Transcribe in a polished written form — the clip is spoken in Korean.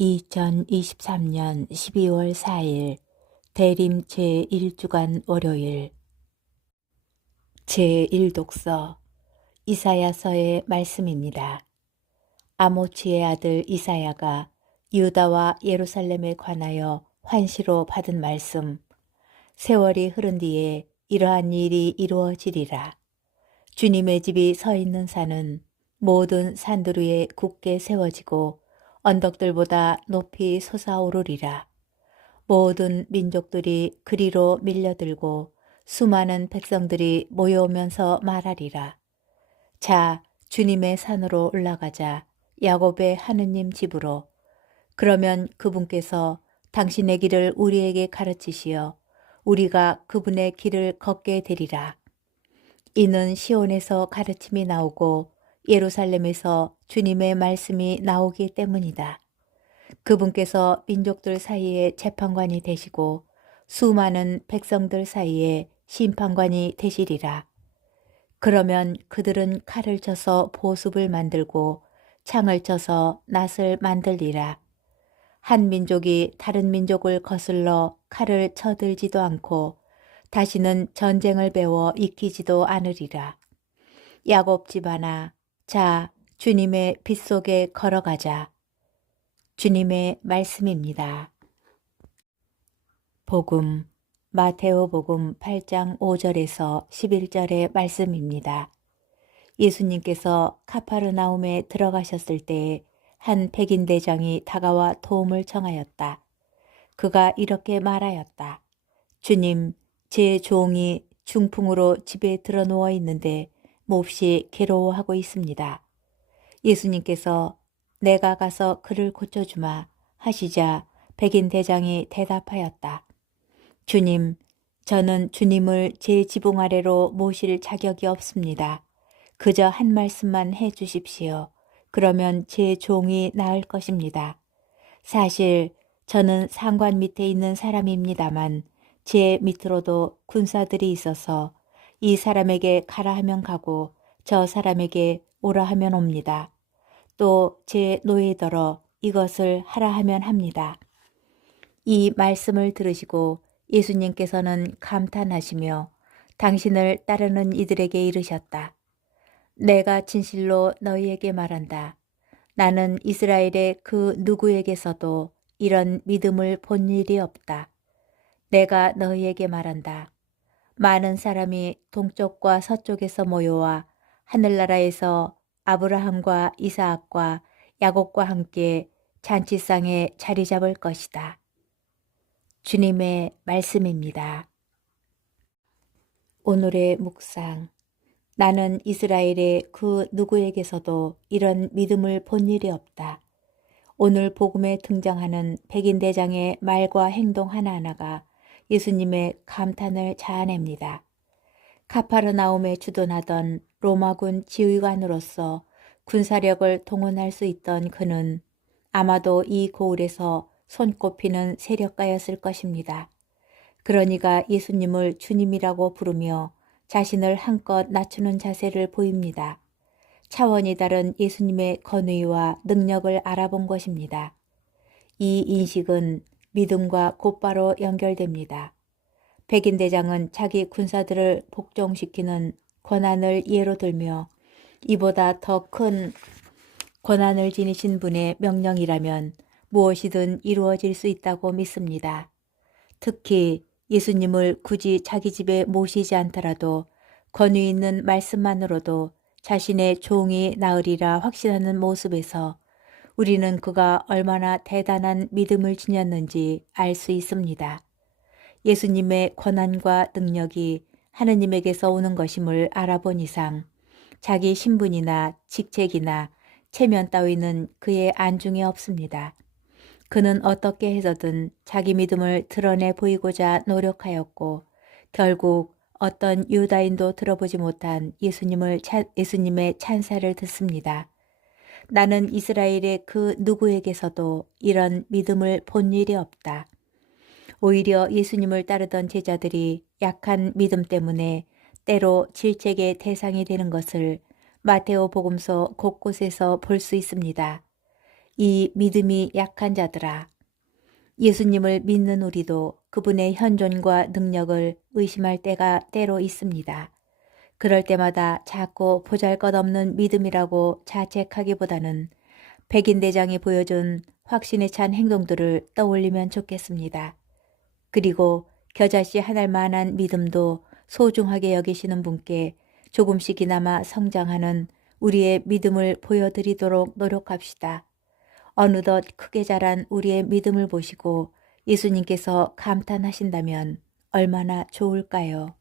2023년 12월 4일 대림 제1주간 월요일 제1독서 이사야서의 말씀입니다. 아모츠의 아들 이사야가 유다와 예루살렘에 관하여 환시로 받은 말씀. 세월이 흐른 뒤에 이러한 일이 이루어지리라. 주님의 집이 서 있는 산은 모든 산들 위에 굳게 세워지고 언덕들보다 높이 솟아오르리라. 모든 민족들이 그리로 밀려들고 수많은 백성들이 모여오면서 말하리라. 자, 주님의 산으로 올라가자. 야곱의 하느님 집으로. 그러면 그분께서 당신의 길을 우리에게 가르치시어 우리가 그분의 길을 걷게 되리라. 이는 시온에서 가르침이 나오고 예루살렘에서 주님의 말씀이 나오기 때문이다. 그분께서 민족들 사이에 재판관이 되시고 수많은 백성들 사이에 심판관이 되시리라. 그러면 그들은 칼을 쳐서 보습을 만들고 창을 쳐서 낫을 만들리라. 한 민족이 다른 민족을 거슬러 칼을 쳐들지도 않고 다시는 전쟁을 배워 익히지도 않으리라. 야곱 집안아, 자, 주님의 빛 속에 걸어가자. 주님의 말씀입니다. 복음, 마테오복음 8장 5절에서 11절의 말씀입니다. 예수님께서 카파르나움에 들어가셨을 때에 한 백인 대장이 다가와 도움을 청하였다. 그가 이렇게 말하였다. 주님, 제 종이 중풍으로 집에 들어 누워 있는데 몹시 괴로워하고 있습니다. 예수님께서 내가 가서 그를 고쳐주마 하시자 백인 대장이 대답하였다. 주님, 저는 주님을 제 지붕 아래로 모실 자격이 없습니다. 그저 한 말씀만 해 주십시오. 그러면 제 종이 나을 것입니다. 사실 저는 상관 밑에 있는 사람입니다만 제 밑으로도 군사들이 있어서 이 사람에게 가라 하면 가고 저 사람에게 오라 하면 옵니다. 또 제 노예더러 이것을 하라 하면 합니다. 이 말씀을 들으시고 예수님께서는 감탄하시며 당신을 따르는 이들에게 이르셨다. 내가 진실로 너희에게 말한다. 나는 이스라엘의 그 누구에게서도 이런 믿음을 본 일이 없다. 내가 너희에게 말한다. 많은 사람이 동쪽과 서쪽에서 모여와 하늘나라에서 아브라함과 이사악과 야곱과 함께 잔치상에 자리 잡을 것이다. 주님의 말씀입니다. 오늘의 묵상. 나는 이스라엘의 그 누구에게서도 이런 믿음을 본 일이 없다. 오늘 복음에 등장하는 백인 대장의 말과 행동 하나하나가 예수님의 감탄을 자아냅니다. 카파르나움에 주둔하던 로마군 지휘관으로서 군사력을 동원할 수 있던 그는 아마도 이 고을에서 손꼽히는 세력가였을 것입니다. 그러니까 예수님을 주님이라고 부르며 자신을 한껏 낮추는 자세를 보입니다. 차원이 다른 예수님의 권위와 능력을 알아본 것입니다. 이 인식은 믿음과 곧바로 연결됩니다. 백인 대장은 자기 군사들을 복종시키는 권한을 예로 들며 이보다 더 큰 권한을 지니신 분의 명령이라면 무엇이든 이루어질 수 있다고 믿습니다. 특히 예수님을 굳이 자기 집에 모시지 않더라도 권위 있는 말씀만으로도 자신의 종이 나으리라 확신하는 모습에서 우리는 그가 얼마나 대단한 믿음을 지녔는지 알 수 있습니다. 예수님의 권한과 능력이 하느님에게서 오는 것임을 알아본 이상 자기 신분이나 직책이나 체면 따위는 그의 안중에 없습니다. 그는 어떻게 해서든 자기 믿음을 드러내 보이고자 노력하였고 결국 어떤 유다인도 들어보지 못한 예수님의 찬사를 듣습니다. 나는 이스라엘의 그 누구에게서도 이런 믿음을 본 일이 없다. 오히려 예수님을 따르던 제자들이 약한 믿음 때문에 때로 질책의 대상이 되는 것을 마테오 복음서 곳곳에서 볼 수 있습니다. 이 믿음이 약한 자들아. 예수님을 믿는 우리도 그분의 현존과 능력을 의심할 때가 때로 있습니다. 그럴 때마다 자꾸 보잘것없는 믿음이라고 자책하기보다는 백인대장이 보여준 확신에 찬 행동들을 떠올리면 좋겠습니다. 그리고 겨자씨 하나만한 믿음도 소중하게 여기시는 분께 조금씩이나마 성장하는 우리의 믿음을 보여드리도록 노력합시다. 어느덧 크게 자란 우리의 믿음을 보시고 예수님께서 감탄하신다면 얼마나 좋을까요?